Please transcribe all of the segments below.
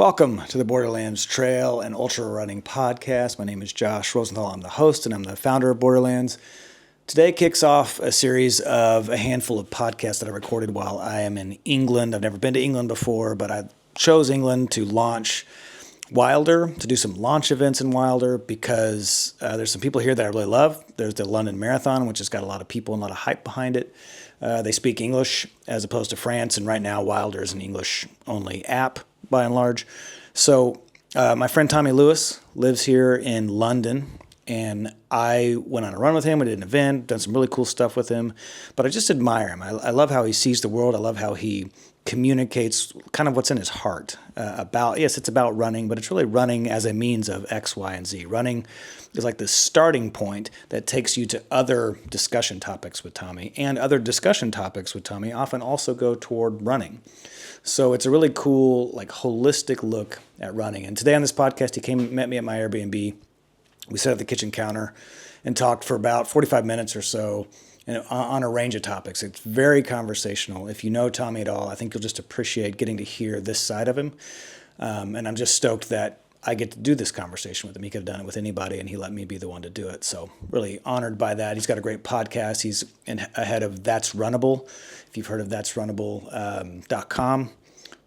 Welcome to the Borderlands Trail and Ultra Running Podcast. My name is Josh Rosenthal. I'm the host and I'm the founder of Borderlands. Today kicks off a series of a handful of podcasts that I recorded while I am in England. I've never been to England before, but I chose England to launch Wilder, to do some launch events in Wilder because there's some people here that I really love. There's the London Marathon, which has got a lot of people and a lot of hype behind it. They speak English as opposed to France, and right now Wilder is an English-only app by and large. So my friend Tommy Lewis lives here in London, and I went on a run with him. We did an event, done some really cool stuff with him, but I just admire him. I love how he sees the world. I love how he communicates kind of what's in his heart yes, it's about running, but it's really running as a means of X, Y, and Z. Running is like the starting point that takes you to other discussion topics with Tommy, and other discussion topics with Tommy often also go toward running. So it's a really cool, like, holistic look at running. And today on this podcast, he came and met me at my Airbnb. We sat at the kitchen counter and talked for about 45 minutes or so on a range of topics. It's very conversational. If you know Tommy at all, I think you'll just appreciate getting to hear this side of him. And I'm just stoked that I get to do this conversation with him. He could have done it with anybody, and he let me be the one to do it. So really honored by that. He's got a great podcast. He's ahead of That's Runnable. If you've heard of that'srunnable.com,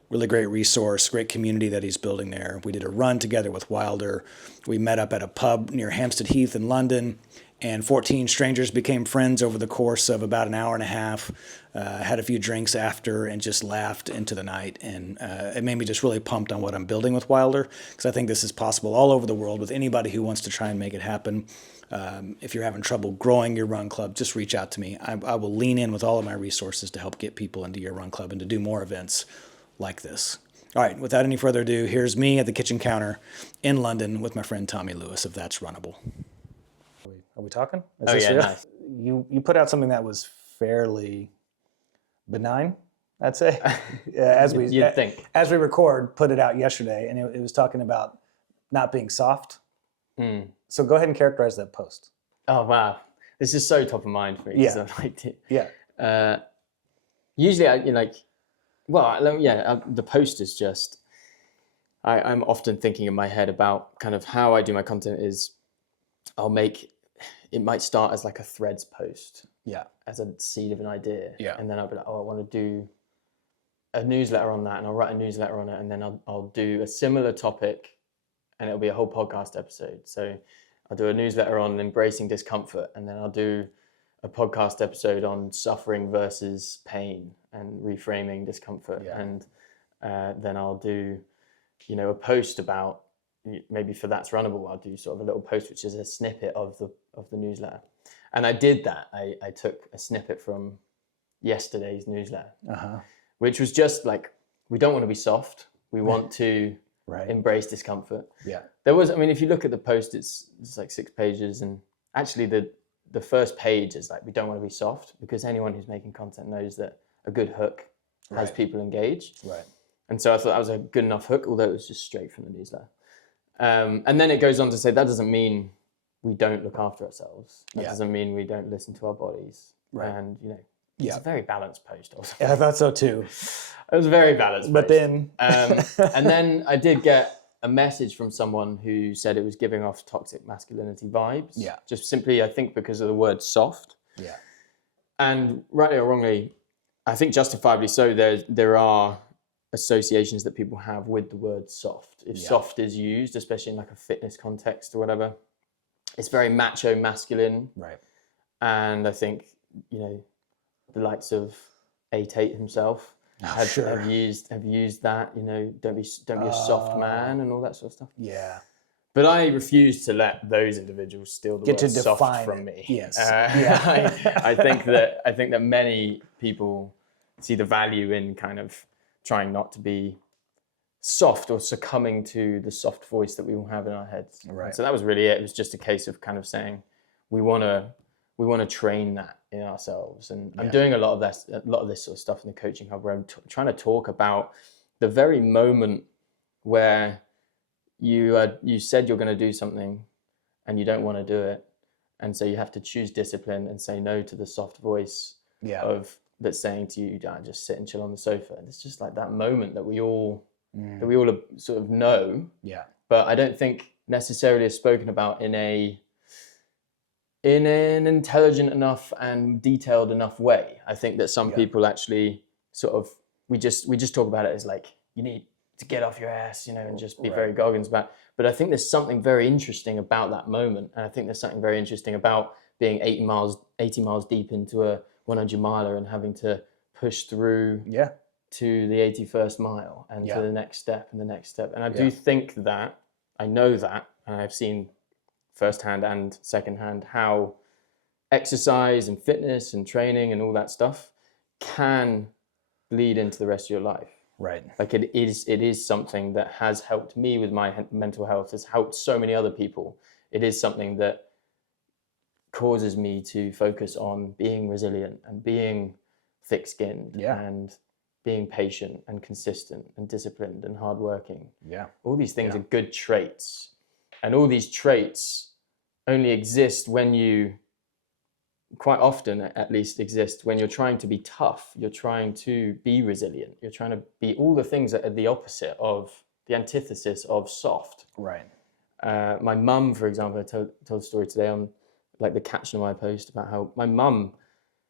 really great resource, great community that he's building there. We did a run together with Wilder. We met up at a pub near Hampstead Heath in London, and 14 strangers became friends over the course of about an hour and a half. Had a few drinks after and just laughed into the night. And it made me just really pumped on what I'm building with Wilder, because I think this is possible all over the world with anybody who wants to try and make it happen. If you're having trouble growing your run club, just reach out to me. I will lean in with all of my resources to help get people into your run club and to do more events like this. All right, without any further ado, here's me at the kitchen counter in London with my friend Tommy Lewis of That's Runnable. Are we talking? Nice. You put out something that was fairly benign, I'd say. You'd think. As we record, put it out yesterday, and it was talking about not being soft. So go ahead and characterize that post. Oh, wow. This is so top of mind for me because I liked it. Yeah. Usually, the post is just, I'm often thinking in my head about kind of how I do my content is it might start as like a threads post. Yeah. As a seed of an idea. Yeah. And then I'll be like, I want to do a newsletter on that, and I'll write a newsletter on it, and then I'll do a similar topic, and it'll be a whole podcast episode. So I'll do a newsletter on embracing discomfort, and then I'll do a podcast episode on suffering versus pain and reframing discomfort. Yeah. And then I'll do, a post about, maybe for That's Runnable, I'll do sort of a little post, which is a snippet of the newsletter. And I did that. I took a snippet from yesterday's newsletter, which was just like, we don't want to be soft. We want to embrace discomfort. Yeah. If you look at the post, it's like 6 pages. And actually the first page is like, we don't want to be soft, because anyone who's making content knows that a good hook has people engaged. Right. And so I thought that was a good enough hook, although it was just straight from the newsletter. And then it goes on to say, that doesn't mean we don't look after ourselves. That doesn't mean we don't listen to our bodies. Right. And, it's a very balanced post. Also. Yeah, I thought so too. It was a very balanced But post. then... and then I did get a message from someone who said it was giving off toxic masculinity vibes. Yeah. Just simply, I think, because of the word soft. Yeah. And rightly or wrongly, I think justifiably so, there are associations that people have with the word soft. If soft is used, especially in like a fitness context or whatever, it's very macho, masculine. Right. And I think, the likes of 8 himself have used that, don't be a soft man and all that sort of stuff. Yeah. But I refuse to let those individuals steal the word soft from me. Yes. I think that many people see the value in kind of trying not to be soft or succumbing to the soft voice that we all have in our heads. Right. So that was really it. It was just a case of kind of saying we want to train that in ourselves. And I'm doing a lot of this sort of stuff in the coaching hub, where I'm trying to talk about the very moment where you said you're going to do something and you don't want to do it, and so you have to choose discipline and say no to the soft voice that's saying to you, just sit and chill on the sofa. And it's just like that moment that we all that we all sort of know. Yeah. But I don't think necessarily is spoken about in an intelligent enough and detailed enough way. I think that some people actually sort of, we just talk about it as like, you need to get off your ass, and just be very Goggins about it. But I think there's something very interesting about that moment. And I think there's something very interesting about being 80 miles deep into a 100 miler and having to push through to the 81st mile and to the next step and the next step. And I do think that, I know that, and I've seen firsthand and secondhand how exercise and fitness and training and all that stuff can bleed into the rest of your life. Right. Like it is something that has helped me with my mental health, has helped so many other people. It is something that causes me to focus on being resilient and being thick-skinned and being patient and consistent and disciplined and hardworking. Yeah. All these things are good traits. And all these traits only exist when you, quite often at least exist when you're trying to be tough, you're trying to be resilient, you're trying to be all the things that are the opposite of, the antithesis of soft. Right. My mum, for example, I told a story today on like the caption of my post about how my mum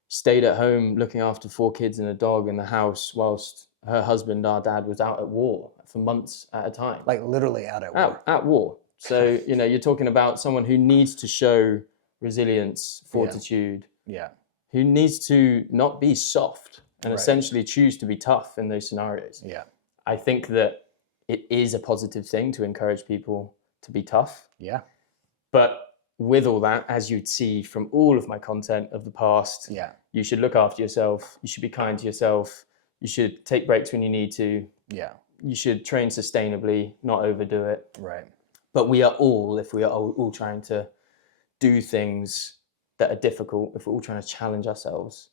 stayed at home looking after 4 kids and a dog in the house whilst her husband, our dad, was out at war for months at a time. Like literally out at war. At war. So, you're talking about someone who needs to show resilience, fortitude, who needs to not be soft and essentially choose to be tough in those scenarios. Yeah. I think that it is a positive thing to encourage people to be tough. Yeah. But with all that, as you'd see from all of my content of the past, you should look after yourself. You should be kind to yourself. You should take breaks when you need to. Yeah. You should train sustainably, not overdo it. Right. But we are all, if we are all trying to do things that are difficult, if we're all trying to challenge ourselves,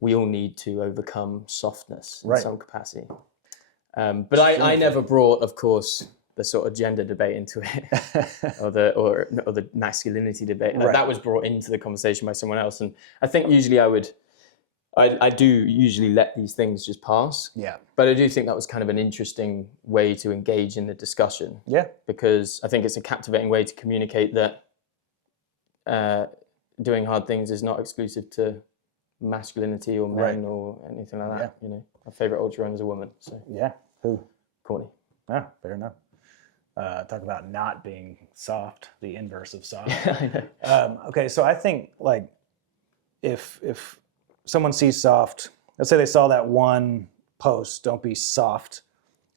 we all need to overcome softness in some capacity. But I never brought, of course, the sort of gender debate into it, or the masculinity debate. That was brought into the conversation by someone else. And I think usually I do usually let these things just pass. Yeah. But I do think that was kind of an interesting way to engage in the discussion. Yeah. Because I think it's a captivating way to communicate that doing hard things is not exclusive to masculinity or men or anything like that. Yeah. My favorite ultra runner is a woman. So yeah. Who? Courtney. Ah, fair enough. Talk about not being soft, the inverse of soft. Okay, so I think like if someone sees soft, let's say they saw that one post, don't be soft,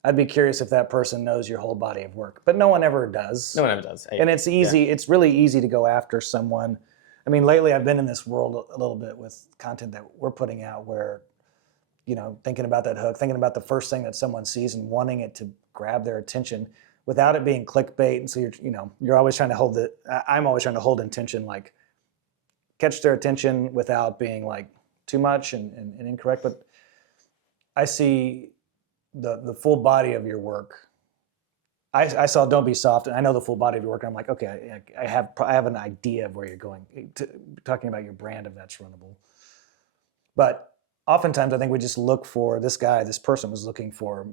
I'd be curious if that person knows your whole body of work, but no one ever does. No one ever does. And it's easy, it's really easy to go after someone. I mean, lately I've been in this world a little bit with content that we're putting out where, thinking about that hook, thinking about the first thing that someone sees and wanting it to grab their attention without it being clickbait. And so you're always trying to I'm always trying to hold intention, like catch their attention without being like too much and incorrect. But I see the full body of your work. I saw Don't Be Soft, and I know the full body of your work. And I'm like, okay, I have an idea of where you're going, talking about your brand of That's Runnable. But oftentimes I think we just look for this person was looking for,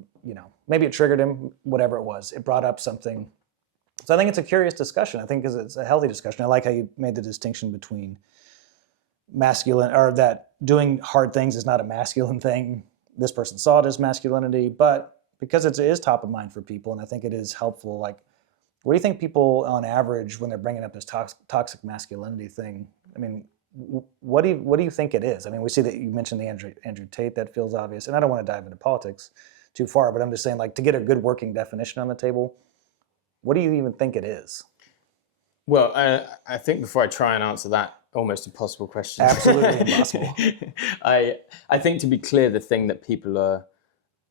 maybe it triggered him, whatever it was. It brought up something. So I think it's a curious discussion. I think because it's a healthy discussion. I like how you made the distinction between masculine, or that doing hard things is not a masculine thing. This person saw it as masculinity, but because it is top of mind for people, and I think it is helpful. Like, what do you think people on average, when they're bringing up this toxic masculinity thing, I mean, what do you think it is? I mean, we see that you mentioned the Andrew Tate, that feels obvious, and I don't want to dive into politics too far, but I'm just saying, like, to get a good working definition on the table, what do you even think it is? Well, I think before I try and answer that almost impossible question. Absolutely impossible. I think, to be clear, the thing that people are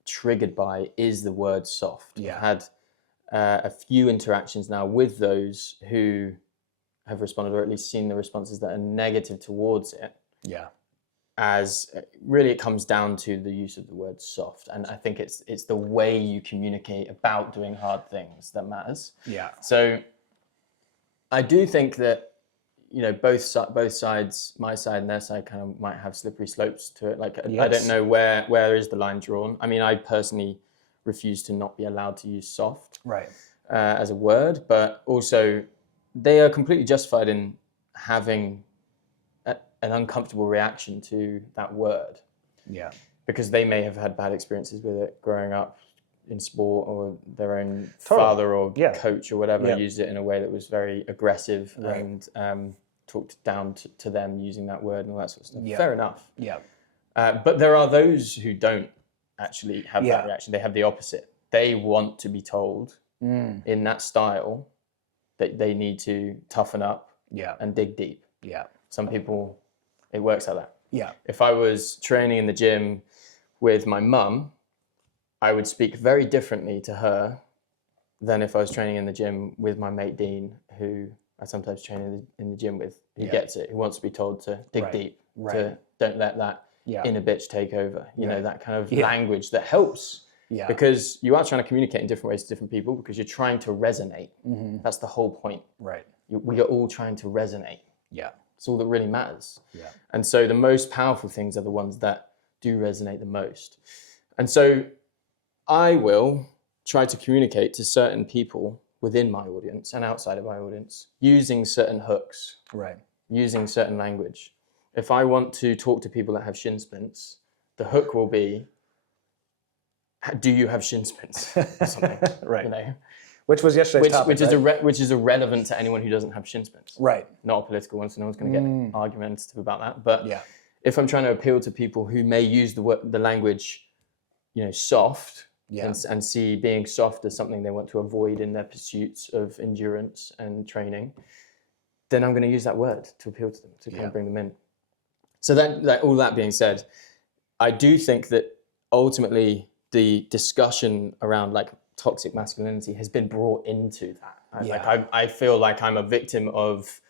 triggered by is the word soft. Yeah. I've had a few interactions now with those who have responded, or at least seen the responses that are negative towards it. Yeah. As really it comes down to the use of the word soft. And I think it's the way you communicate about doing hard things that matters. Yeah. So I do think that, both sides, my side and their side, kind of might have slippery slopes to it. Like, yes. I don't know where is the line drawn. I mean, I personally refuse to not be allowed to use soft Right. As a word, but also they are completely justified in having an uncomfortable reaction to that word. Yeah. Because they may have had bad experiences with it growing up in sport, or their own Totally. father or coach or whatever used it in a way that was very aggressive and talked down to them using that word and all that sort of stuff. Fair enough. Yeah. But there are those who don't actually have that reaction. They have the opposite. They want to be told in that style that they need to toughen up and dig deep. Yeah. Some people, it works like that. Yeah. If I was training in the gym with my mum, I would speak very differently to her than if I was training in the gym with my mate Dean, who I sometimes train in the gym with, who gets it, who wants to be told to dig deep, to don't let that inner bitch take over. You know, that kind of language that helps. Yeah. Because you are trying to communicate in different ways to different people, because you're trying to resonate. That's the whole point. Right. We are all trying to resonate. Yeah. It's all that really matters. Yeah. And so the most powerful things are the ones that do resonate the most. And so I will try to communicate to certain people within my audience and outside of my audience using certain hooks, using certain language. If I want to talk to people that have shin splints, the hook will be, do you have shin splints? Or something, you know? Which was yesterday's topic, which is irrelevant to anyone who doesn't have shin splints. Right. Not a political one, so no one's going to get argumentative about that. But if I'm trying to appeal to people who may use the language, you know, soft, and see being soft as something they want to avoid in their pursuits of endurance and training, then I'm going to use that word to appeal to them, to kind of bring them in. So that all that being said, I do think that ultimately the discussion around like toxic masculinity has been brought into that. I feel like I'm a victim of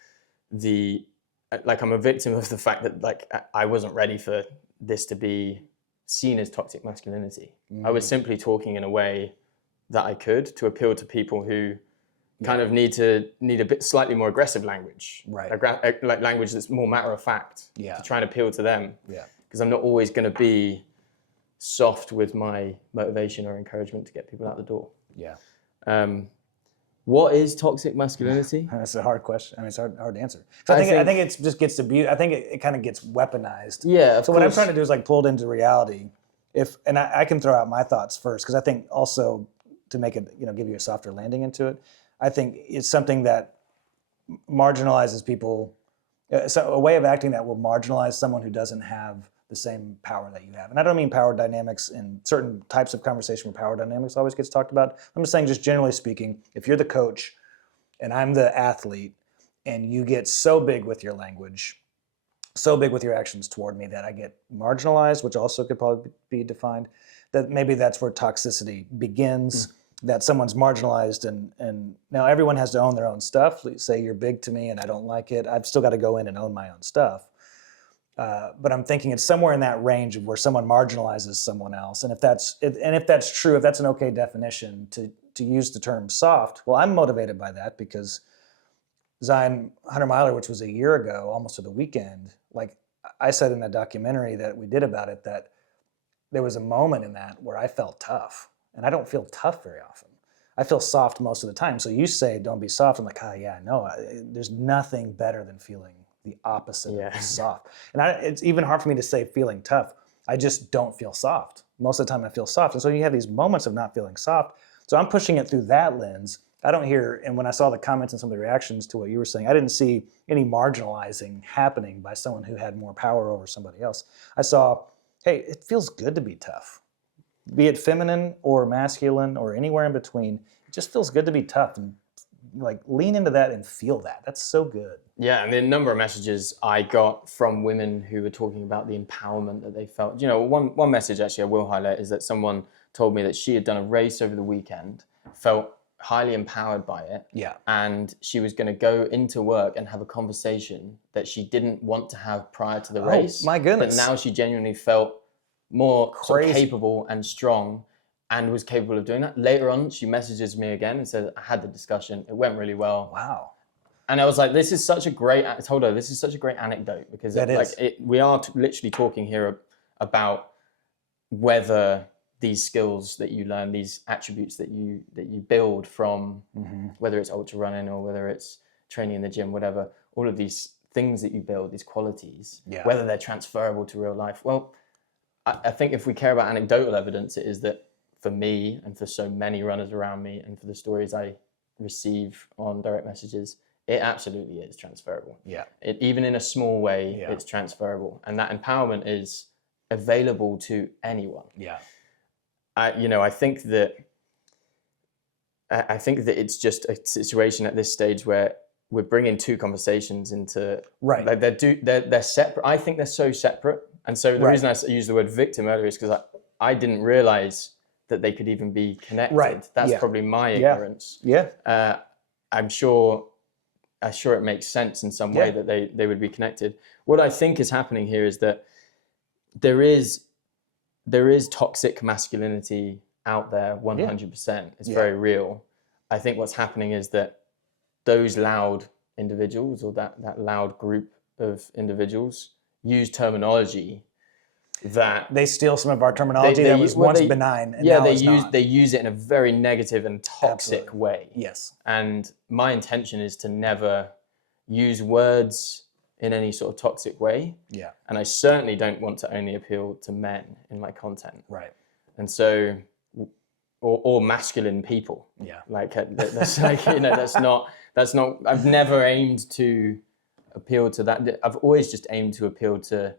the fact that like I wasn't ready for this to be seen as toxic masculinity. I was simply talking in a way that I could to appeal to people who kind of need a bit slightly more aggressive language, like language that's more matter of fact, to try and appeal to them. Because I'm not always going to be soft with my motivation or encouragement to get people out the door. What is toxic masculinity? That's a hard question. I mean, it's hard to answer. So I think it just gets abused. I think it kind of gets weaponized. Yeah. So what I'm trying to do is like pull it into reality. And I can throw out my thoughts first, because I think also to make it, you know, give you a softer landing into it, I think it's something that marginalizes people. So a way of acting that will marginalize someone who doesn't have the same power that you have. And I don't mean power dynamics in certain types of conversation where power dynamics always gets talked about. I'm just saying, just generally speaking, if you're the coach and I'm the athlete and you get so big with your language, so big with your actions toward me that I get marginalized, which also could probably be defined, that maybe that's where toxicity begins, that someone's marginalized and now everyone has to own their own stuff. Say you're big to me and I don't like it. I've still got to go in and own my own stuff. But I'm thinking it's somewhere in that range of where someone marginalizes someone else. And if that's true, if that's an okay definition to use the term soft, well, I'm motivated by that because Zion 100 Miler, which was a year ago, almost to the weekend, like I said in that documentary that we did about it, that there was a moment in that where I felt tough. And I don't feel tough very often. I feel soft most of the time. So you say, don't be soft. I'm like, yeah, no, there's nothing better than feeling the opposite of soft. And it's even hard for me to say feeling tough. I just don't feel soft. Most of the time I feel soft. And so you have these moments of not feeling soft. So I'm pushing it through that lens. I don't hear, and when I saw the comments and some of the reactions to what you were saying, I didn't see any marginalizing happening by someone who had more power over somebody else. I saw, hey, it feels good to be tough. Be it feminine or masculine or anywhere in between, it just feels good to be tough, and like lean into that and feel that. That's so good. Yeah, and the number of messages I got from women who were talking about the empowerment that they felt. You know, one message actually I will highlight is that someone told me that she had done a race over the weekend, felt highly empowered by it. Yeah. And she was going to go into work and have a conversation that she didn't want to have prior to the race. Oh, my goodness. But now she genuinely felt more sort of capable and strong and was capable of doing that. Later on, she messages me again and says, I had the discussion. It went really well. Wow. And I was like, this is such a great, I told her, this is such a great anecdote because we are literally talking here about whether these skills that you learn, these attributes that you build from, whether it's ultra running or whether it's training in the gym, whatever, all of these things that you build, these qualities, whether they're transferable to real life. Well, I think if we care about anecdotal evidence, it is that for me and for so many runners around me and for the stories I receive on direct messages, it absolutely is transferable. Yeah. Even in a small way, it's transferable. And that empowerment is available to anyone. Yeah. I think that it's just a situation at this stage where we're bringing two conversations into right. They're separate. I think they're so separate. And so the reason I used the word victim earlier is because I didn't realize that they could even be connected. Right. That's probably my ignorance. Yeah. I'm sure it makes sense in some way that they would be connected. What I think is happening here is that there is toxic masculinity out there 100%. It's very real. I think what's happening is that those loud individuals or that loud group of individuals use terminology that they steal some of our terminology that was once benign. And now they use it in a very negative and toxic way. Yes. And my intention is to never use words in any sort of toxic way. Yeah. And I certainly don't want to only appeal to men in my content. Right. And so, or masculine people. Yeah. Like that's like, that's not, I've never aimed to appeal to that. I've always just aimed to appeal to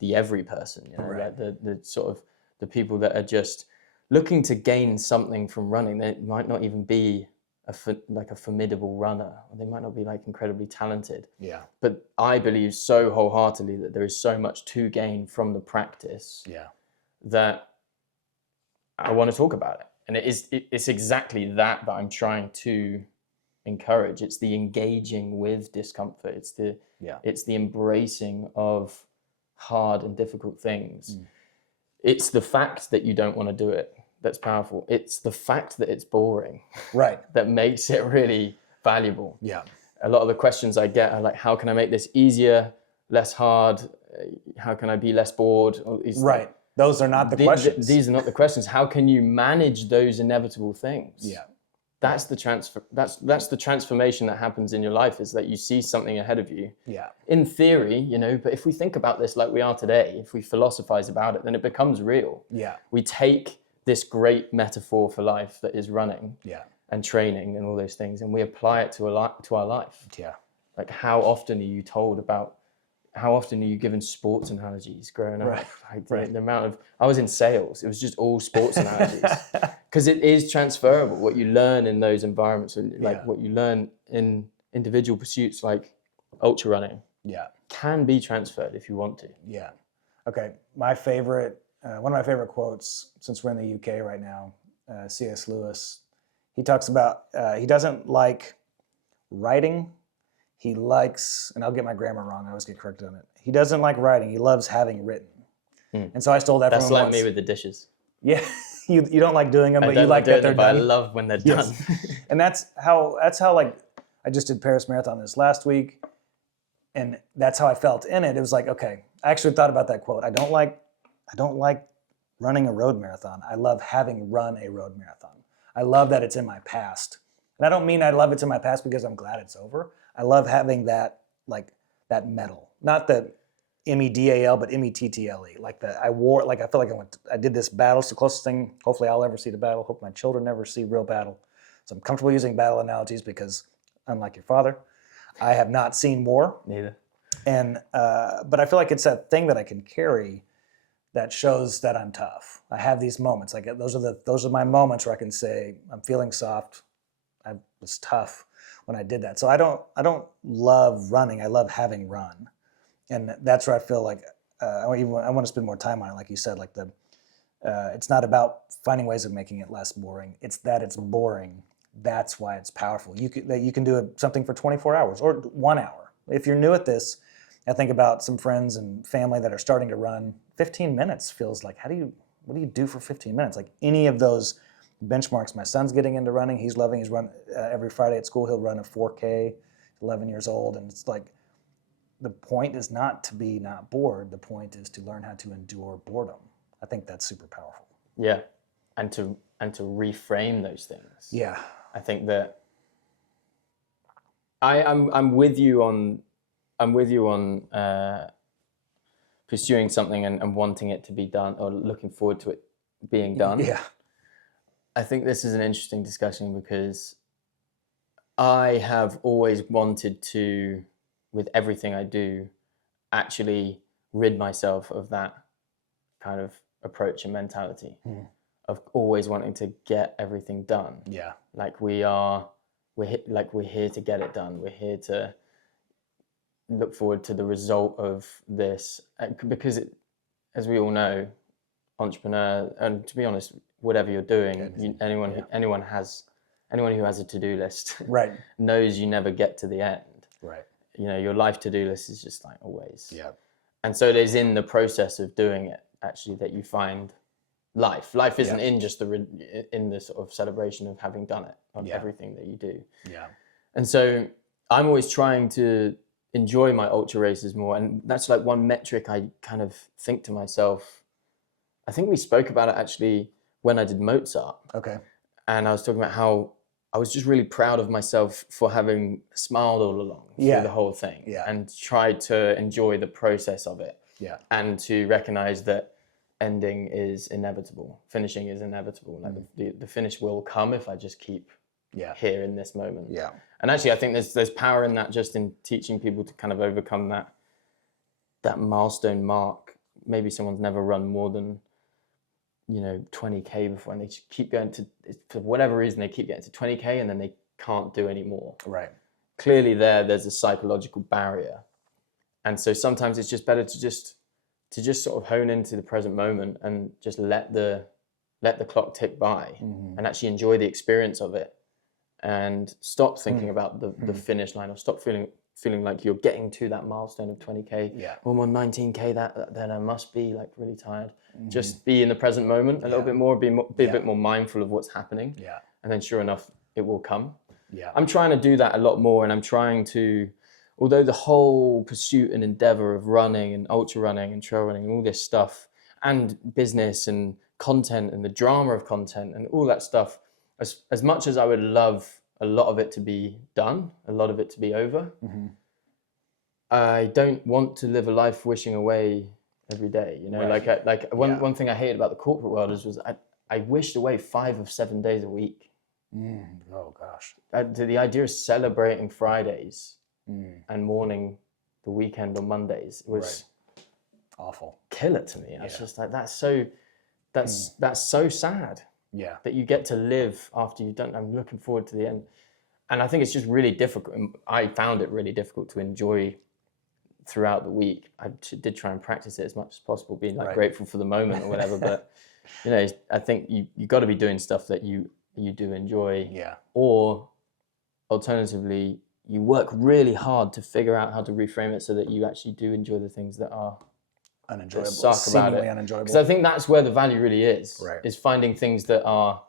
the every person, like the sort of the people that are just looking to gain something from running. They might not even be a formidable runner, or they might not be like incredibly talented. Yeah. But I believe so wholeheartedly that there is so much to gain from the practice. Yeah. That I want to talk about it, and it's exactly that I'm trying to encourage. It's the engaging with discomfort. It's the embracing of hard and difficult things. It's the fact that you don't want to do it that's powerful. It's the fact that it's boring, that makes it really valuable. Yeah. A lot of the questions I get are like, how can I make this easier, less hard? How can I be less bored? Those are not the questions. These are not the questions. How can you manage those inevitable things? Yeah. That's the transfer. That's the transformation that happens in your life, is that you see something ahead of you. Yeah. In theory, but if we think about this like we are today, if we philosophize about it, then it becomes real. Yeah. We take this great metaphor for life that is running, and training and all those things, and we apply it to our life. Yeah. Like how often are you given sports analogies growing up? Like the amount of, I was in sales, it was just all sports analogies. Because it is transferable. What you learn in those environments, like what you learn in individual pursuits like ultra running, can be transferred if you want to. Yeah. Okay. My favorite, one of my favorite quotes, since we're in the UK right now, C.S. Lewis, he talks about, he doesn't like writing. He likes, and I'll get my grammar wrong, I always get corrected on it. He doesn't like writing, he loves having written. And so I stole that from him. That's like me with the dishes. Yeah, you don't like doing them, but you like that they're done. I love when they're done. And that's how like, I just did Paris Marathon this last week, and that's how I felt in it. It was like, okay, I actually thought about that quote. I don't like running a road marathon. I love having run a road marathon. I love that it's in my past. And I don't mean I love it's in my past because I'm glad it's over. I love having that, like that medal, not the MEDAL, but METTLE. Like I wore, like I feel like I did this battle. It's the closest thing. Hopefully, I'll ever see the battle. Hope my children never see real battle. So I'm comfortable using battle analogies because, unlike your father, I have not seen war. Neither. And but I feel like it's that thing that I can carry that shows that I'm tough. I have these moments. Like those are my moments where I can say I'm feeling soft. I was tough when I did that. So I don't love running. I love having run. And that's where I feel like I want to spend more time on it. Like you said, like it's not about finding ways of making it less boring. It's that it's boring. That's why it's powerful. You can do something for 24 hours or 1 hour. If you're new at this, I think about some friends and family that are starting to run. 15 minutes feels like, what do you do for 15 minutes? Like any of those benchmarks. My son's getting into running. He's loving his run. Every Friday at school, he'll run a 4K, 11 years old. And it's like, the point is not to be not bored. The point is to learn how to endure boredom. I think that's super powerful. Yeah. and to reframe those things. Yeah. I think that I'm with you on pursuing something and wanting it to be done, or looking forward to it being done. Yeah. I think this is an interesting discussion because I have always wanted to, with everything I do, actually rid myself of that kind of approach and mentality of always wanting to get everything done. Yeah. Like we're here to get it done. We're here to look forward to the result of this, because as we all know, entrepreneur, and to be honest, whatever you're doing, anyone who has a to-do list Right. knows you never get to the end. Right. Your life to-do list is just like always. Yeah. And so it is in the process of doing it actually that you find life. Life isn't in just in the sort of celebration of having done it on everything that you do. Yeah. And so I'm always trying to enjoy my ultra races more. And that's like one metric I kind of think to myself. I think we spoke about it actually when I did Mozart. Okay. And I was talking about how I was just really proud of myself for having smiled all along through the whole thing and tried to enjoy the process of it. Yeah. And to recognize that ending is inevitable, finishing is inevitable. Like the finish will come if I just keep here in this moment. Yeah. And actually, I think there's power in that, just in teaching people to kind of overcome that milestone mark. Maybe someone's never run more than 20K before, and they just keep going to, for whatever reason, they keep getting to 20K and then they can't do any more. Right. Clearly there's a psychological barrier. And so sometimes it's just better to just sort of hone into the present moment and just let the clock tick by and actually enjoy the experience of it, and stop thinking about the finish line, or stop feeling like you're getting to that milestone of 20K. Yeah. Or I'm on 19K, then I must be like really tired. Just be in the present moment a little bit more, be a bit more mindful of what's happening. Yeah. And then sure enough, it will come. Yeah. I'm trying to do that a lot more, and I'm trying to, although the whole pursuit and endeavor of running and ultra running and trail running and all this stuff, and business and content and the drama of content and all that stuff, as much as I would love a lot of it to be done, a lot of it to be over, I don't want to live a life wishing away every day. Right. One thing I hated about the corporate world was I wished away 5 of 7 days a week. Oh gosh. The idea of celebrating Fridays and mourning the weekend on Mondays was awful. Killer to me. I was just like, that's so sad. Yeah. That you get to live after you've done. I'm looking forward to the end. And I think it's just really difficult. I found it really difficult to enjoy throughout the week. I did try and practice it as much as possible, being like grateful for the moment or whatever. But I think you got to be doing stuff that you do enjoy. Yeah. Or alternatively, you work really hard to figure out how to reframe it so that you actually do enjoy the things that are unenjoyable, suck about it. Unenjoyable. Because I think that's where the value really is. Right. Is finding things that are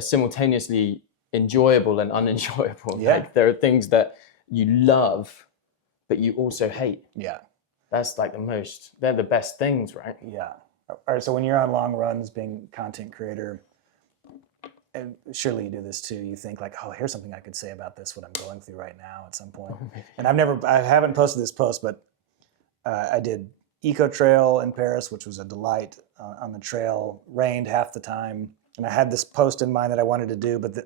simultaneously enjoyable and unenjoyable. Yeah. Like there are things that you love, but you also hate. Yeah. That's like they're the best things, right? Yeah. All right. So when you're on long runs being a content creator, and surely you do this too, you think like, oh, here's something I could say about this, what I'm going through right now at some point. And I haven't posted this post, but I did Eco Trail in Paris, which was a delight on the trail, rained half the time. And I had this post in mind that I wanted to do, but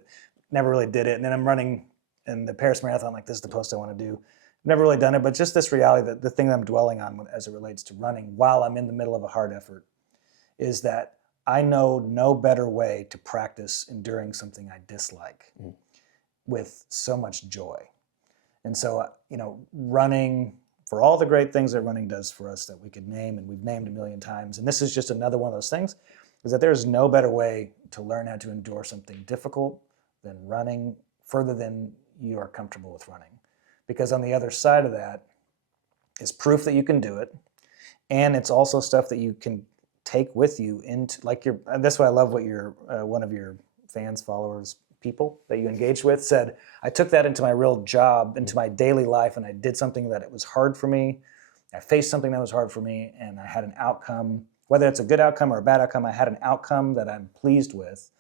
never really did it. And then I'm running in the Paris Marathon, like this is the post I want to do. Never really done it, but just this reality that the thing that I'm dwelling on as it relates to running while I'm in the middle of a hard effort is that I know no better way to practice enduring something I dislike with so much joy. And so, running, for all the great things that running does for us that we could name and we've named a million times, and this is just another one of those things, is that there's no better way to learn how to endure something difficult than running further than you are comfortable with running. Because on the other side of that is proof that you can do it, and it's also stuff that you can take with you into, like that's why I love what your one of your fans, followers, people that you engaged with said, I took that into my real job, into my daily life, and I did something that it was hard for me. I faced something that was hard for me, and I had an outcome whether it's a good outcome or a bad outcome, I had an outcome that I'm pleased with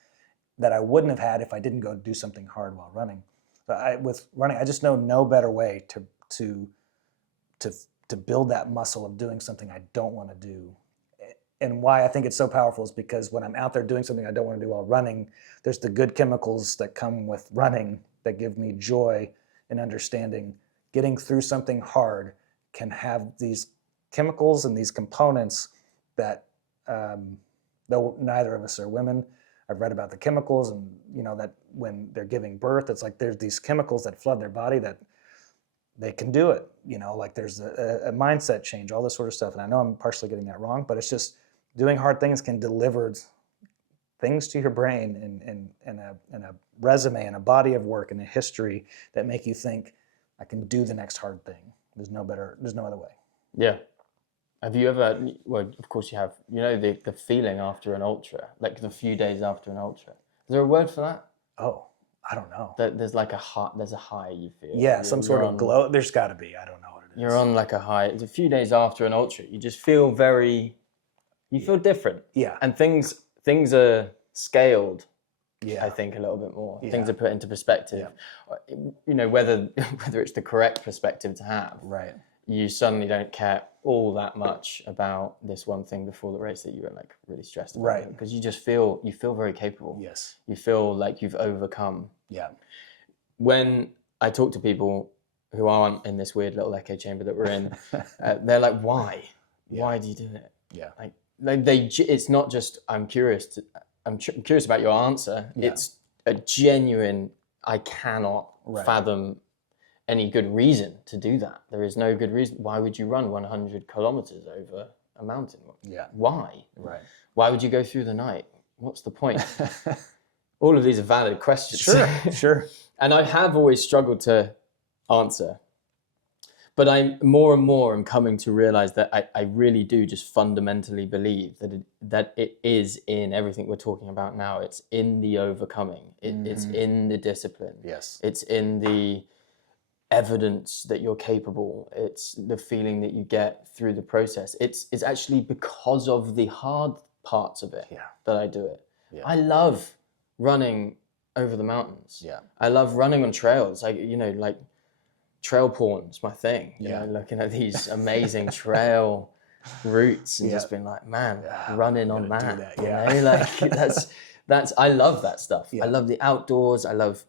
that I wouldn't have had if I didn't go do something hard while running. But with running, I just know no better way to build that muscle of doing something I don't want to do. And why I think it's so powerful is because when I'm out there doing something I don't want to do while running, there's the good chemicals that come with running that give me joy and understanding. Getting through something hard can have these chemicals and these components that, though neither of us are women, I've read about the chemicals, and that when they're giving birth, it's like there's these chemicals that flood their body that they can do it. Like there's a mindset change, all this sort of stuff. And I know I'm partially getting that wrong, but it's just doing hard things can deliver things to your brain and a resume and a body of work and a history that make you think, I can do the next hard thing. There's no other way. Yeah. Have you ever, well, of course you have, the feeling after an ultra, like the few days after an ultra. Is there a word for that? Oh, I don't know. There's like there's a high you feel. Yeah, some sort of glow. There's got to be. I don't know what it is. You're on like a high. It's a few days after an ultra. You just feel you feel different. Yeah. And things are scaled. Yeah. I think a little bit more. Yeah. Things are put into perspective. Yeah. Whether it's the correct perspective to have. Right. You suddenly don't care all that much about this one thing before the race that you were like really stressed about. Right. Because you feel very capable. Yes. You feel like you've overcome. Yeah. When I talk to people who aren't in this weird little echo chamber that we're in, they're like, why? Yeah. Why do you do it? Yeah. It's not just, I'm curious about your answer. Yeah. It's a genuine, I cannot fathom any good reason to do that. There is no good reason. Why would you run 100 kilometers over a mountain? Yeah. Why? Right. Why would you go through the night? What's the point? All of these are valid questions. Sure. And I have always struggled to answer. But I'm more and more am coming to realize that I really do just fundamentally believe that it is in everything we're talking about now. It's in the overcoming. It's in the discipline. Yes. It's in the evidence that you're capable. It's the feeling that you get through the process. It's actually because of the hard parts of it that I do it. Yeah. I love running over the mountains. Yeah. I love running on trails. Like trail porn is my thing. You know, looking at these amazing trail routes and just being like, man, running on that. That's I love that stuff. Yeah. I love the outdoors. I love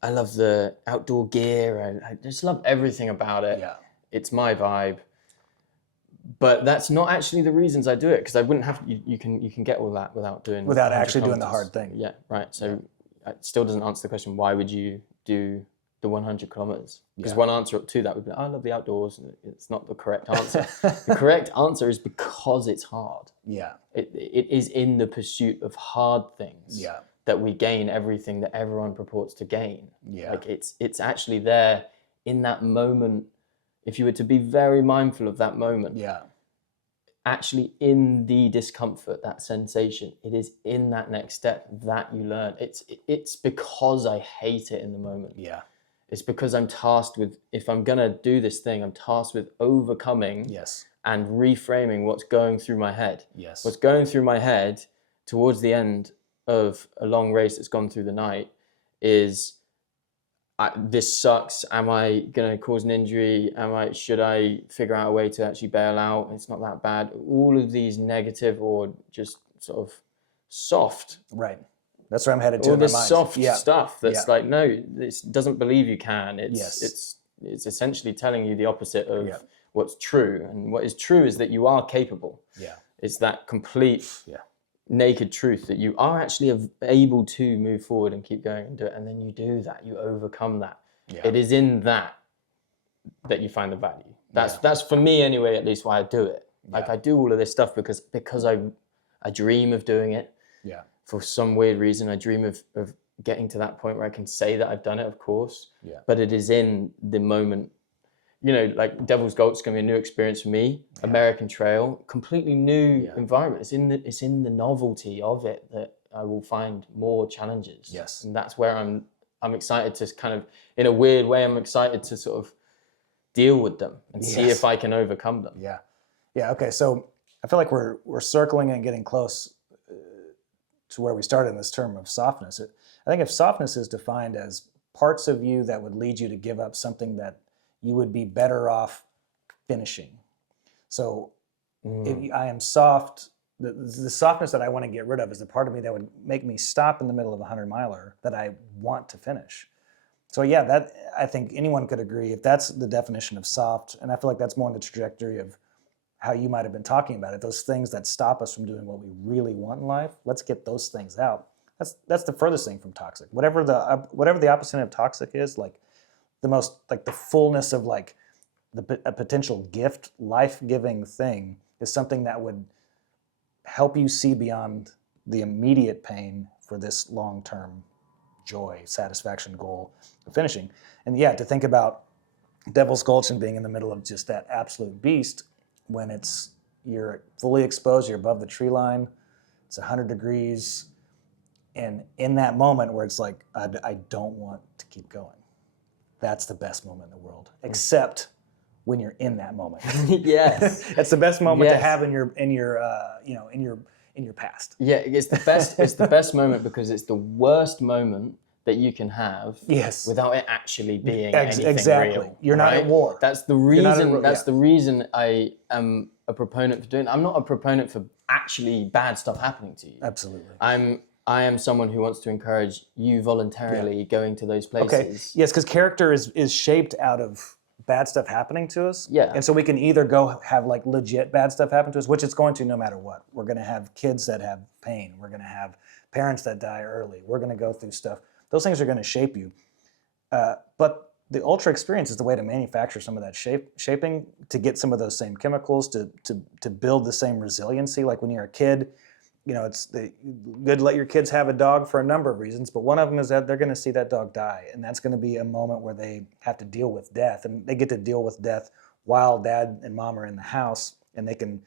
the outdoor gear. I just love everything about it. Yeah. It's my vibe. But that's not actually the reasons I do it, because I wouldn't have. You can get all that without actually doing the hard thing. Yeah, right. So it still doesn't answer the question. Why would you do the 100 kilometers? Because one answer to that would be, I love the outdoors. It's not the correct answer. The correct answer is because it's hard. Yeah. It is in the pursuit of hard things. Yeah. That we gain everything that everyone purports to gain. Yeah. Like it's actually there in that moment. If you were to be very mindful of that moment, actually in the discomfort, that sensation, it is in that next step that you learn. It's because I hate it in the moment. Yeah. It's because I'm tasked with, if I'm gonna do this thing, I'm tasked with overcoming and reframing what's going through my head. Yes. What's going through my head towards the end of a long race that's gone through the night is, this sucks. Am I going to cause an injury? Should I figure out a way to actually bail out? It's not that bad. All of these negative or just sort of soft. Right. That's where I'm headed to. All this soft stuff that's like, no, this doesn't believe you can. It's essentially telling you the opposite of what's true. And what is true is that you are capable. Yeah. It's that complete naked truth that you are actually able to move forward and keep going and do it. And then you do that, you overcome that. Yeah. It is in that you find the value. That's for me anyway, at least why I do it. Yeah. Like I do all of this stuff because I dream of doing it. Yeah. For some weird reason, I dream of getting to that point where I can say that I've done it, of course. Yeah. But it is in the moment. You know, like Devil's Gulch is going to be a new experience for me. Yeah. American Trail, completely new environment. It's in the novelty of it that I will find more challenges. Yes, and that's where I'm excited to kind of, in a weird way, I'm excited to sort of deal with them and see if I can overcome them. Yeah, yeah. Okay, so I feel like we're circling and getting close to where we started in this term of softness. I think if softness is defined as parts of you that would lead you to give up something that you would be better off finishing. So if I am soft, the softness that I want to get rid of is the part of me that would make me stop in the middle of a 100-miler that I want to finish. So yeah, that I think anyone could agree if that's the definition of soft, and I feel like that's more in the trajectory of how you might have been talking about it, those things that stop us from doing what we really want in life, let's get those things out. That's the furthest thing from toxic. Whatever the opposite of toxic is, like the most, like the fullness of like a potential gift, life-giving thing is something that would help you see beyond the immediate pain for this long-term joy, satisfaction goal of finishing. And yeah, to think about Devil's Gulch and being in the middle of just that absolute beast when you're fully exposed, you're above the tree line, it's 100 degrees, and in that moment where it's like, I don't want to keep going. That's the best moment in the world, except when you're in that moment. Yes. It's the best moment Yes. to have in your past. Yeah, it's the best. It's the best moment because it's the worst moment that you can have. Yes. Without it actually being anything exactly. real. You're not at war. That's the reason. That's the reason I am a proponent for doing. I'm not a proponent for actually bad stuff happening to you. Absolutely. I am someone who wants to encourage you voluntarily going to those places. Okay. Yes, because character is shaped out of bad stuff happening to us. Yeah. And so we can either go have like legit bad stuff happen to us, which it's going to no matter what. We're going to have kids that have pain. We're going to have parents that die early. We're going to go through stuff. Those things are going to shape you. But the ultra experience is the way to manufacture some of that shaping, to get some of those same chemicals, to build the same resiliency. Like when you're a kid, it's good to let your kids have a dog for a number of reasons, but one of them is that they're going to see that dog die, and that's going to be a moment where they have to deal with death, and they get to deal with death while dad and mom are in the house, and they can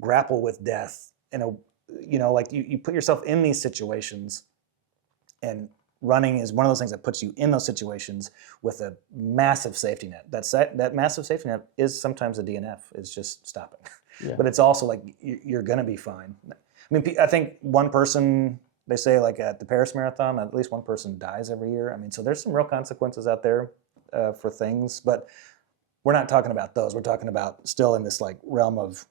grapple with death in a, like you put yourself in these situations, and running is one of those things that puts you in those situations with a massive safety net. That massive safety net is sometimes a DNF, is just stopping. Yeah. But it's also like you're going to be fine. I mean, I think one person, they say like at the Paris Marathon, at least one person dies every year. I mean, so there's some real consequences out there for things, but we're not talking about those. We're talking about still in this like realm of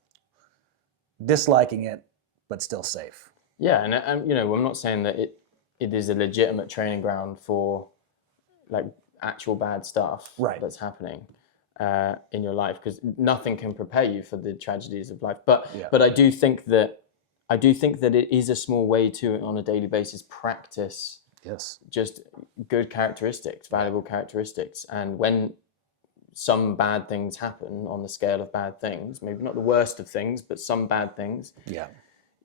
disliking it, but still safe. Yeah, and I'm not saying that it is a legitimate training ground for like actual bad stuff that's happening in your life, because nothing can prepare you for the tragedies of life. But I do think that it is a small way to, on a daily basis, practice just good characteristics, valuable characteristics. And when some bad things happen on the scale of bad things, maybe not the worst of things, but some bad things. Yeah.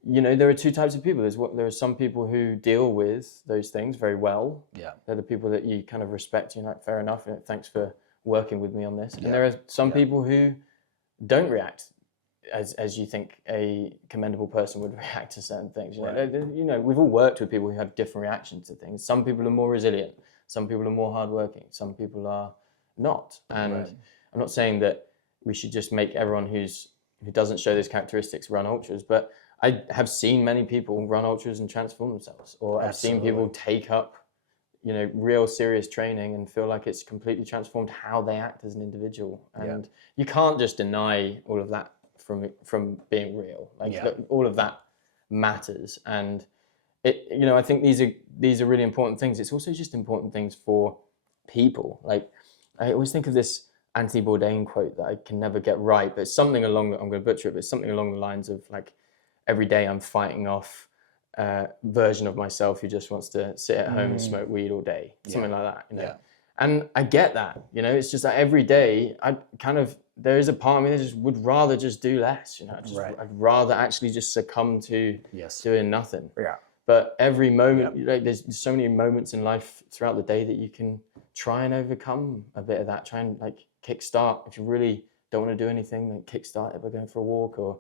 There are two types of people. There are some people who deal with those things very well. Yeah. They're the people that you kind of respect. You're like, fair enough. Thanks for working with me on this. And there are some people who don't react as you think a commendable person would react to certain things. We've all worked with people who have different reactions to things. Some people are more resilient. Some people are more hardworking. Some people are not. And I'm not saying that we should just make everyone who doesn't show those characteristics run ultras, but I have seen many people run ultras and transform themselves, or I've seen people take up, real serious training and feel like it's completely transformed how they act as an individual. And you can't just deny all of that from being real. All of that matters. And I think these are really important things. It's also just important things for people. Like, I always think of this Anthony Bourdain quote that I can never get right, but it's something I'm going to butcher it, but it's something along the lines of like, every day I'm fighting off a version of myself who just wants to sit at home and smoke weed all day, something like that, Yeah. And I get that, it's just that every day there is a part of me that just would rather just do less, I'd rather actually just succumb to doing nothing. Yeah. But every moment, there's so many moments in life throughout the day that you can try and overcome a bit of that, try and like kickstart. If you really don't want to do anything, then kickstart it by going for a walk or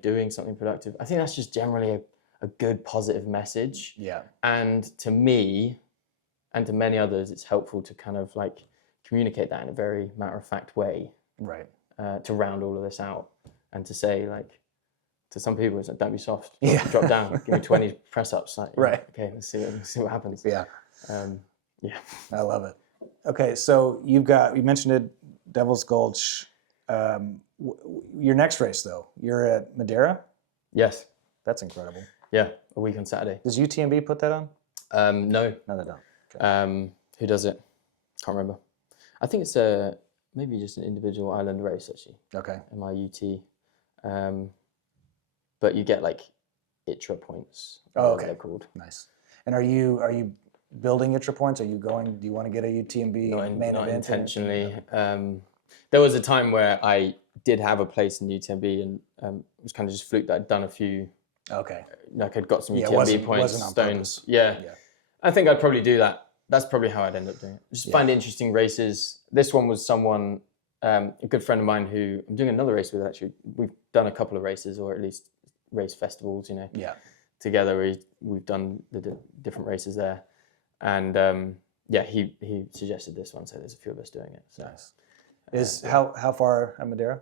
doing something productive. I think that's just generally a good positive message. Yeah. And to me, and to many others, it's helpful to kind of like communicate that in a very matter-of-fact way. Right. To round all of this out and to say like, to some people, it's like, don't be soft. Yeah. Drop down. Give me 20 press ups. Like, Right. Okay, let's see what happens. Yeah. Yeah. I love it. Okay, so you mentioned it, Devil's Gulch. Your next race, though, you're at Madeira? Yes. That's incredible. Yeah. A week on Saturday. Does UTMB put that on? No. No, they don't. Okay. Who does it? Can't remember. I think it's maybe just an individual island race, actually. Okay. MIUT. But you get like ITRA points. Oh, okay. They're called. Nice. And are you building ITRA points? Do you want to get a UTMB main Not event? intentionally. There was a time where I did have a place in UTMB, and it was kind of just fluke that I'd done a few. Okay. Like I'd got some Yeah, UTMB points, wasn't on stones. purpose. Yeah. Yeah. I think I'd probably do that. That's probably how I'd end up doing it. Just find interesting races. This one was someone, a good friend of mine who I'm doing another race with, actually. We've done a couple of races, or at least race festivals, Yeah. together. We've done the different races there. And he suggested this one, so there's a few of us doing it. So. Nice. How far at Madeira?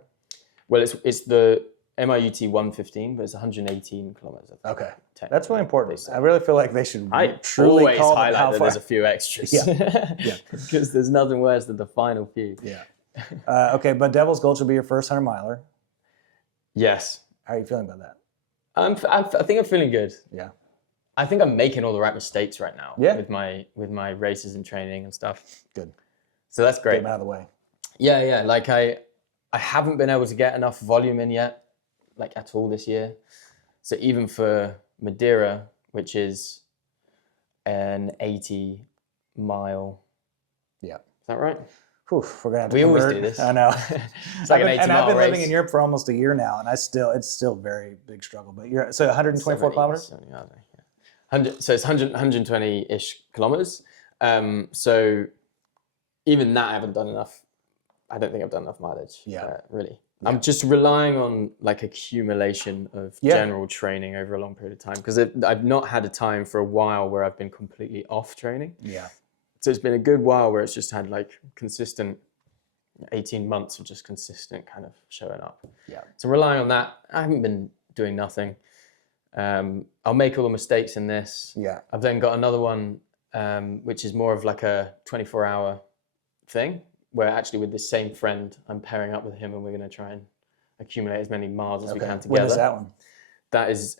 Well, it's the MIUT 115, but it's 118 kilometers. Okay, that's really important. I really feel like they should I truly always call highlight how that far. there's a few extras. Yeah. Because there's nothing worse than the final few. Yeah. Okay, but Devil's Gulch will be your first 100 miler. Yes. How are you feeling about that? I think I'm feeling good. Yeah. I think I'm making all the right mistakes right now. Yeah. With my races and training and stuff. Good. So that's great. Get them out of the way. Yeah. Like I haven't been able to get enough volume in yet, like at all this year. So even for Madeira, which is an 80-mile. Yeah. Is that right? Whew, we're gonna have to We always convert. do this. I know. It's like an 80-mile and I've been living race. in Europe for almost a year now, and it's still very big struggle. But you're 124 kilometers. 100, so it's 120-ish kilometers. So even that I haven't done enough. I don't think I've done enough mileage. Yeah. Really. Yeah. I'm just relying on like accumulation of general training over a long period of time, because I've not had a time for a while where I've been completely off training. Yeah. So it's been a good while where it's just had like consistent 18 months of just consistent kind of showing up. Yeah. So relying on that, I haven't been doing nothing. I'll make all the mistakes in this. Yeah. I've then got another one, which is more of like a 24-hour thing, where actually with this same friend, I'm pairing up with him and we're going to try and accumulate as many miles as we can together. When is that one? That is,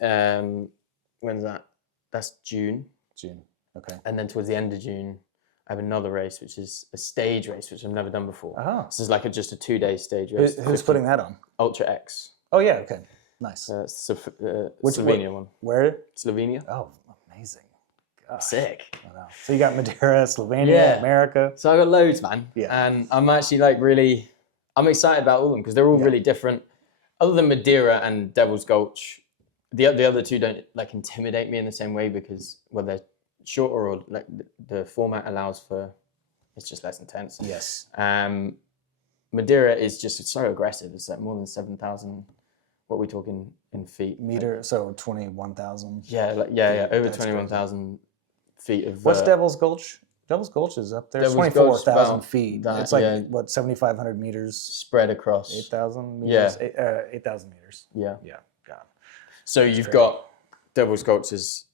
when's that? That's June. June. Okay. And then towards the end of June, I have another race, which is a stage race, which I've never done before. Oh. This is like just a 2-day stage race. Who's putting that on? Ultra X. Oh, yeah. Okay. Nice. It's Slovenia one. Where? Slovenia. Oh, amazing. Gosh. Sick. I know. So you got Madeira, Slovenia, America. So I got loads, man. Yeah. And I'm actually I'm excited about all of them because they're all really different. Other than Madeira and Devil's Gulch, the other two don't like intimidate me in the same way because, well, they're shorter, or like the format allows for, it's just less intense. Yes. Madeira is just so aggressive. It's like more than 7,000. What are we talking in feet? Meter, so 21,000. Yeah, over 21,000 feet of. What's Devil's Gulch? Devil's Gulch is up there. Devil's 24,000 Gulch feet. that, It's like what, 7,500 meters spread across 8,000 meters. Yeah. 8,000 meters. Yeah. Yeah. God. So you've got Devil's Gulch is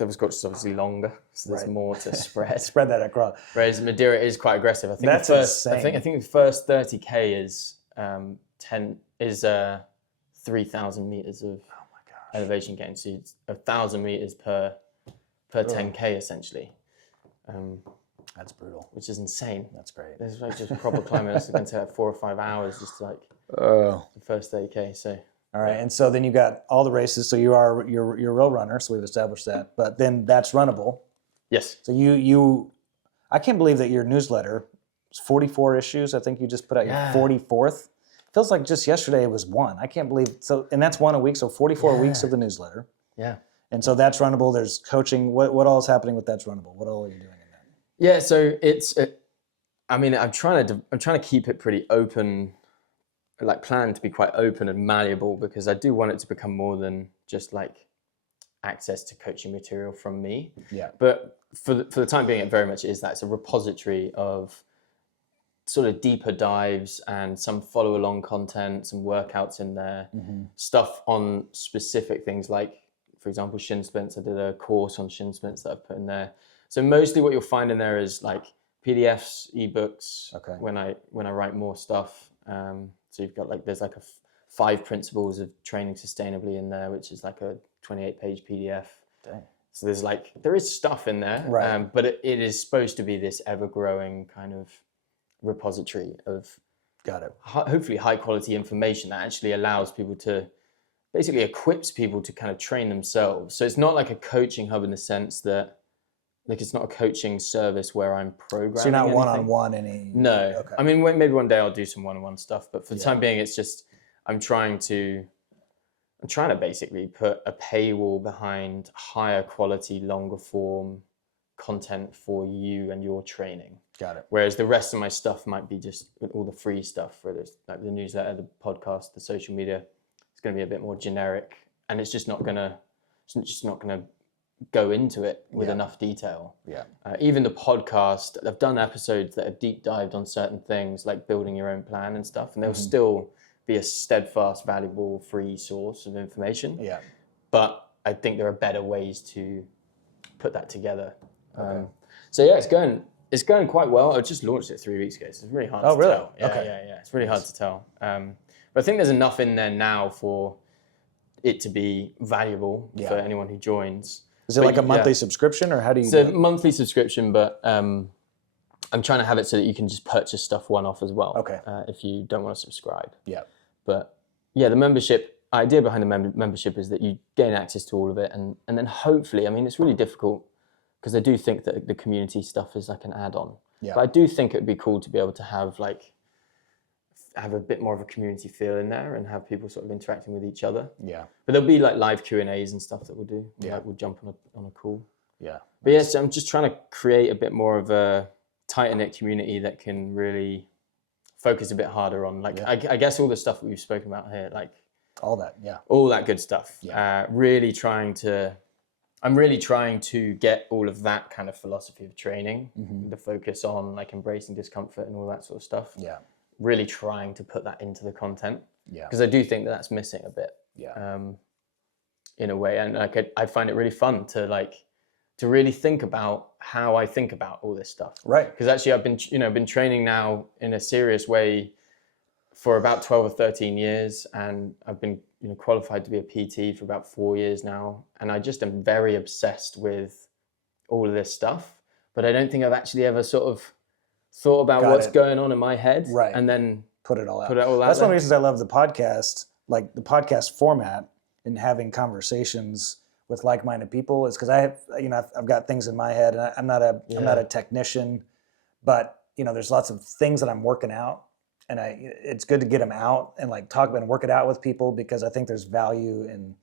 obviously longer, so there's more to spread. Spread that across. Whereas Madeira is quite aggressive. I think That's insane. I think the first 30K is 3,000 meters of elevation gain. So it's 1,000 meters per 10K essentially. That's brutal. Which is insane. That's great. There's like just proper climbing. It's going to take like 4 or 5 hours just to like the first 30K. So. All right, and so then you got all the races. So you're a real runner. So we've established that. But then that's runnable. Yes. So you, I can't believe that your newsletter is 44 issues. I think you just put out your 44th. Feels like just yesterday it was one. I can't believe so, and that's one a week. So 44 weeks of the newsletter. Yeah. And so that's runnable. There's coaching. What all is happening with that's runnable? What all are you doing in that? Yeah. So I'm trying to keep it pretty open. Like plan to be quite open and malleable because I do want it to become more than just like access to coaching material from me. Yeah. But for the time being, it very much is that. It's a repository of sort of deeper dives and some follow along content, some workouts in there, stuff on specific things like, for example, shin splints. I did a course on shin splints that I've put in there. So mostly what you'll find in there is like PDFs, ebooks. When I write more stuff. So you've got like, there's like 5 principles of training sustainably in there, which is like a 28-page PDF. Dang. So there is stuff in there, right. But it is supposed to be this ever-growing kind of repository of hopefully high-quality information that actually allows people to, basically equips people to kind of train themselves. So it's not like a coaching hub in the sense that, like, it's not a coaching service where I'm programming. So you're not anything. one-on-one any? No. Okay. I mean, maybe one day I'll do some one-on-one stuff, but for the time being, it's just, I'm trying to basically put a paywall behind higher quality, longer form content for you and your training. Got it. Whereas the rest of my stuff might be just all the free stuff, whether it's like the newsletter, the podcast, the social media. It's going to be a bit more generic, and it's just not going to go into it with enough detail. Yeah. Even the podcast, I've done episodes that have deep dived on certain things like building your own plan and stuff, and they'll still be a steadfast, valuable, free source of information. Yeah. But I think there are better ways to put that together. So yeah, it's going quite well. I just launched it 3 weeks ago, so it's really hard to tell. Yeah. It's really hard to tell. But I think there's enough in there now for it to be valuable for anyone who joins. Is it like a monthly subscription, or how do you? It's a monthly subscription, but I'm trying to have it so that you can just purchase stuff one-off as well. Okay. If you don't want to subscribe. Yeah. But yeah, the membership idea behind the membership is that you gain access to all of it, and then hopefully, I mean, it's really difficult because I do think that the community stuff is like an add-on. Yeah. But I do think it would be cool to be able to have a bit more of a community feel in there and have people sort of interacting with each other. Yeah. But there'll be like live Q&As and stuff that we'll do. Yeah. Like we'll jump on a call. Yeah. But yes, I'm just trying to create a bit more of a tight-knit community that can really focus a bit harder on, like, I guess all the stuff that we've spoken about here, like all that good stuff. Yeah. I'm really trying to get all of that kind of philosophy of training, the focus on like embracing discomfort and all that sort of stuff. Yeah. Really trying to put that into the content. Yeah. Because I do think that that's missing a bit. Yeah. In a way, and like I find it really fun to really think about how I think about all this stuff. Right. Because actually I've been training now in a serious way for about 12 or 13 years, and I've been qualified to be a PT for about 4 years now, and I just am very obsessed with all of this stuff, but I don't think I've actually ever sort of thought about what's going on in my head, right, and then put it all out. That's one of the reasons I love the podcast, like the podcast format, and having conversations with like-minded people, is because I've got things in my head, and I'm not a technician, but there's lots of things that I'm working out, and it's good to get them out and like talk about and work it out with people, because I think there's value in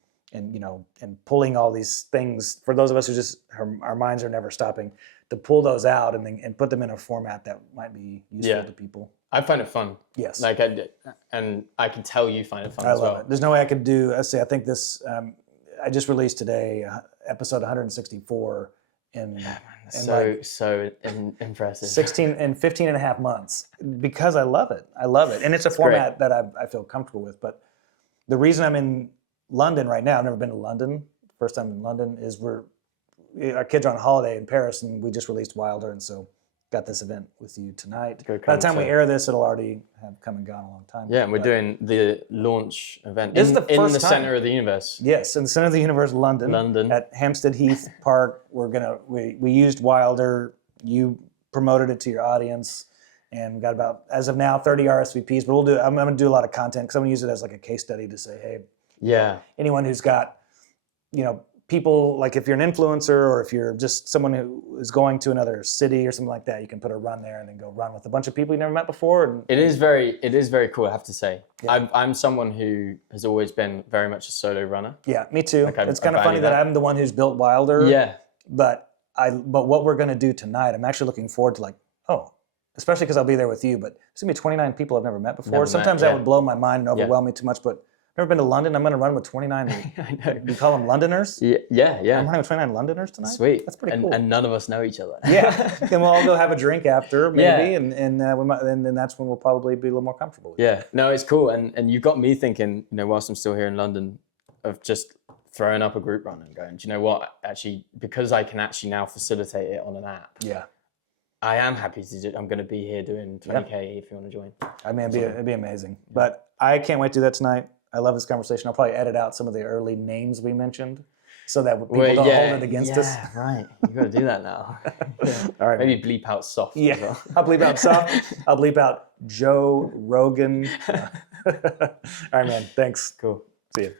pulling all these things for those of us who just our minds are never stopping, to pull those out and put them in a format that might be useful to people. I find it fun. Yes. And I can tell you find it fun as well. I love it. There's no way I could do, I think this, I just released today episode 164 so impressive. 15 and a half months, because I love it. And it's a format that I feel comfortable with. But the reason I'm in London right now, I've never been to London. First time in London is our kids are on holiday in Paris, and we just released Wilder, and so got this event with you tonight. By the time we air this, it'll already have come and gone a long time. Yeah, and we're doing the launch event in the center of the universe. Yes, in the center of the universe, London. At Hampstead Heath Park. We used Wilder. You promoted it to your audience, and we got about, as of now, 30 RSVPs. But I'm going to do a lot of content, because I'm going to use it as like a case study to say, hey, anyone who's got, people, like if you're an influencer, or if you're just someone who is going to another city or something like that, you can put a run there and then go run with a bunch of people you never met before. And it is very cool, I have to say. Yeah. I'm someone who has always been very much a solo runner. Yeah, me too. It's kind of funny that I'm the one who's built Wilder. Yeah. But what we're going to do tonight, I'm actually looking forward to, especially because I'll be there with you, but there's going to be 29 people I've never met before. Sometimes that would blow my mind and overwhelm me too much, but Never been to London. I'm going to run with 29. I know. We call them Londoners. Yeah. I'm running with 29 Londoners tonight. Sweet. That's pretty cool. And none of us know each other. Yeah, and we'll all go have a drink after, maybe, Yeah. and we might, and then that's when we'll probably be a little more comfortable with it. Yeah, no, it's cool, and you got me thinking, whilst I'm still here in London, of just throwing up a group run and going, do you know what? Actually, because I can actually now facilitate it on an app. Yeah. I am happy to do. I'm going to be here doing 20K if you want to join. I mean, it'd be amazing. But I can't wait to do that tonight. I love this conversation. I'll probably edit out some of the early names we mentioned so that people don't hold it against us. Yeah, right. You got to do that now. All right. Maybe bleep out soft. Yeah. As well. I'll bleep out soft. I'll bleep out Joe Rogan. All right, man. Thanks. Cool. See you.